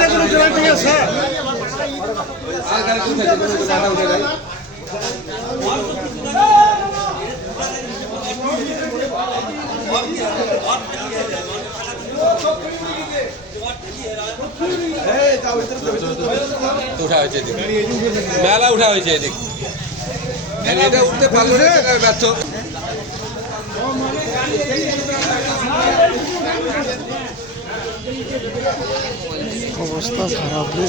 আছে মেলা উঠা হয়েছে এদিক এটা উঠতে পারল না ব্যর্থ অবস্থা খারাপ রে।